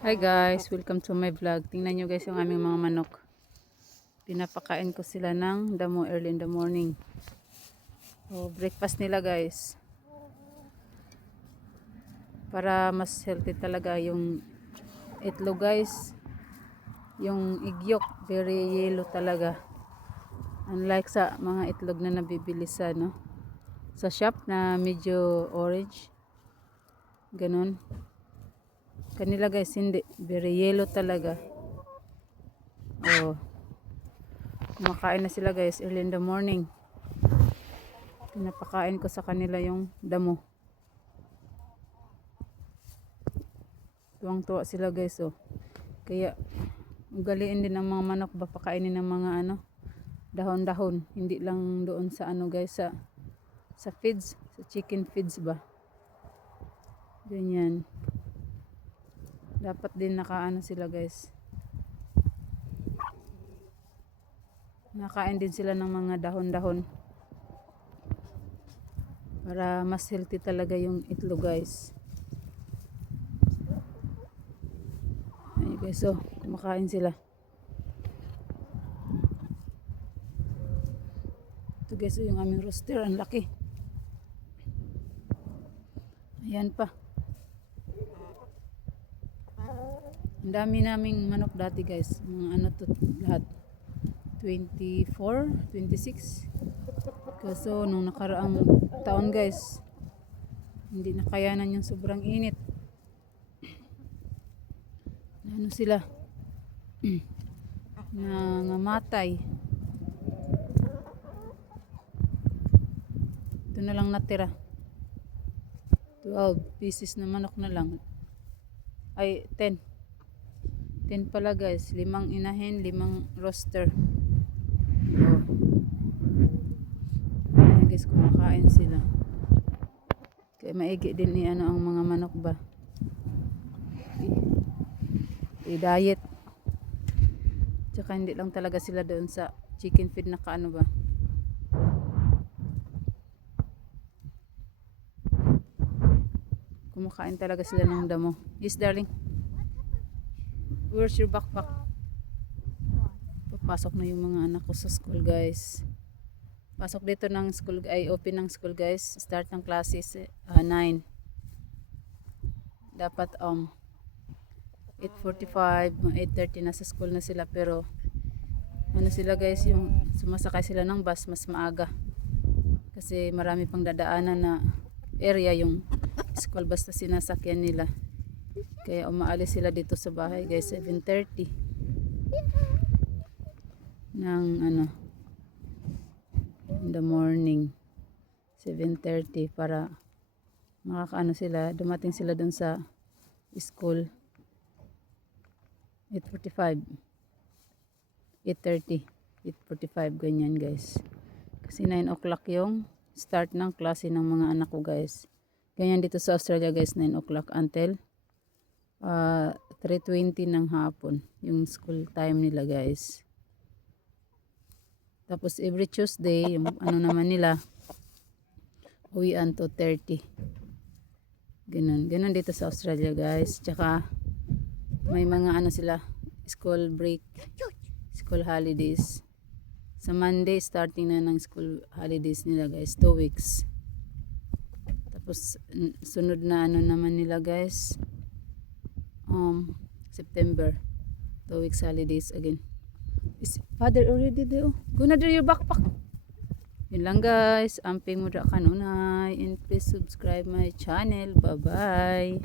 Hi guys, welcome to my vlog. Tingnan nyo guys yung aming mga manok. Pinapakain ko sila ng damo early in the morning. Breakfast nila guys. Para mas healthy talaga yung itlog guys. Yung igyok, very yellow talaga. Unlike sa mga itlog na nabibili sa shop na medyo orange. Ganon. Kanila guys, hindi. Very yellow talaga. Kumakain na sila guys early in the morning. Pinapakain ko sa kanila yung damo. Tuwang-tuwa sila guys Kaya ugaliin din ng mga manok ba pakainin ng mga dahon-dahon. Hindi lang doon sa guys sa feeds, sa chicken feeds ba. Ganyan. Dapat din nakaano sila guys. Nakain din sila ng mga dahon-dahon. Para mas healthy talaga yung itlog guys. Ay guys kumakain sila. Ito guys yung aming rooster, ang laki. Ayan pa. Ang dami naming manok dati guys. Mga to lahat. 24, 26. Kaso nung nakaraang taon guys, hindi nakayanan yung sobrang init. Sila nangamatay. Ito na lang natira. 12 pieces na manok na lang. Ay 10 pala guys. 5 inahin, 5 roster. Ayan guys, kumakain sila. Kaya maigi din ang mga manok ba. I-diet. Tsaka hindi lang talaga sila doon sa chicken feed na kaano ba. Kumakain talaga sila ng damo. Yes darling. Where's your backpack? Papasok na yung mga anak ko sa school guys. Pasok dito ng school, ay open ng school guys. Start ng classes 9. Dapat 8:45, 8:30 nasa school na sila, pero sila guys, yung sumasakay sila ng bus mas maaga. Kasi marami pang dadaanan na area yung school bus na sinasakyan nila. Kaya umaalis sila dito sa bahay guys 7:30 ng in the morning. 7:30 para makakaano sila, dumating sila dun sa school 8:45, 8:30, 8:45 ganyan guys. Kasi 9 o'clock yung start ng klase ng mga anak ko guys. Ganyan dito sa Australia guys, 9 o'clock until 3:20 ng hapon yung school time nila guys. Tapos every Tuesday yung naman nila uwian to 30. Ganun dito sa Australia guys. Tsaka may mga sila school break, school holidays. Sa Monday starting na ng school holidays nila guys, 2 weeks. Tapos sunod na naman nila guys, September, 2 weeks holidays again. Is father already there? Go na there your backpack. Yun lang guys, amping mo kanunay, and please subscribe my channel. Bye bye.